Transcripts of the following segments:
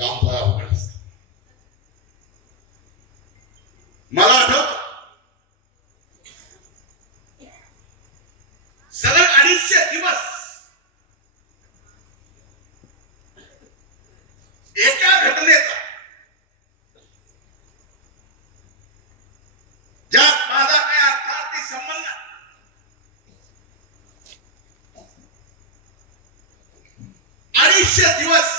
काम फार अवघड असत. मला आठवत. सलग अडीचशे दिवस एका घटनेचा ज्यात माझा काय अर्थार्थी संबंध अडीचशे दिवस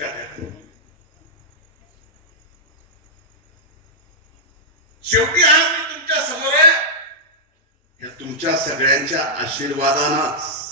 वेळेस शेवटी आज मी तुमच्यासमोर आहे. या तुमच्या सगळ्यांच्या आशीर्वादानाच